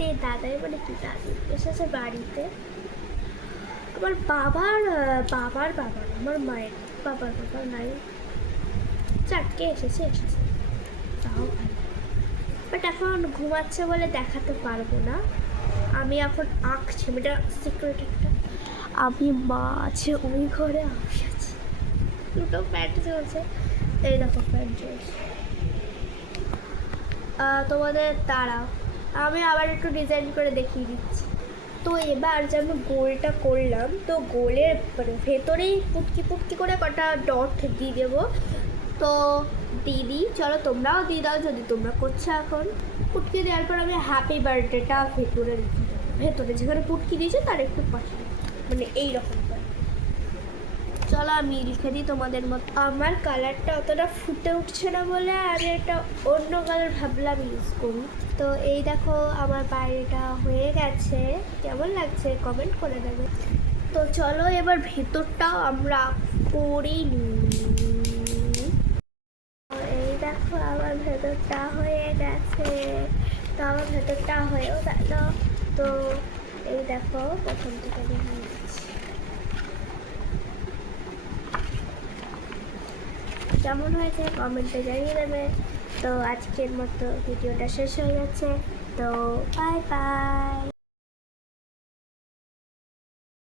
বাড়িতে দাদাই মানে কি দাদু এসেছে বাড়িতে। আমার বাবার বাবার বাবা আমার মায়ের বাবার বাবা নাই, চারটে এসেছে তাও ভালো। বাট এখন ঘুমাচ্ছে বলে দেখাতে পারবো না। আমি এখন আঁকছি, এটা সিক্রেট একটা। আমি মা আছে ওই ঘরে, আমি আছি, দুটো প্যান্ট চলছে। এই দেখো প্যান্ট চলছে। তোমাদের তারা আমি আবার একটু ডিজাইন করে দেখিয়ে দিচ্ছি। তো এবার যে আমি গোলটা করলাম, তো গোলের মানে ভেতরেই পুটকি পুটকি করে কটা ডট দিয়ে দেবো। তো দিদি চলো তোমরাও দিয়ে দাও যদি তোমরা করছো। এখন পুটকি দেওয়ার পর আমি হ্যাপি বার্থডেটা ভেতরে লিখে দেবো, ভেতরে যেখানে পুটকি দিয়েছে তার একটু পাশে, মানে এইরকম করে। চলো আমি লিখে দিই তোমাদের মতো। আমার কালারটা অতটা ফুটে উঠছে না বলে আমি একটা অন্য কালার ভাবলাম ইউজ করি। তো এই দেখো আমার বাইরেটা হয়ে গেছে, কেমন লাগছে কমেন্ট করে দেবে। তো চলো এবার ভেতরটাও আমরা করে নিই। এই দেখো আমার ভেতরটা হয়ে গেছে। তো আমার ভেতরটা হয়েও গেল। তো এই দেখো প্রথম থেকে নিয়ে নিচ্ছি, কেমন হয়েছে কমেন্টে জানিয়ে দেবে। তো আজকের মতো ভিডিওটা শেষ হয়ে যাচ্ছে। তো বাই বাই।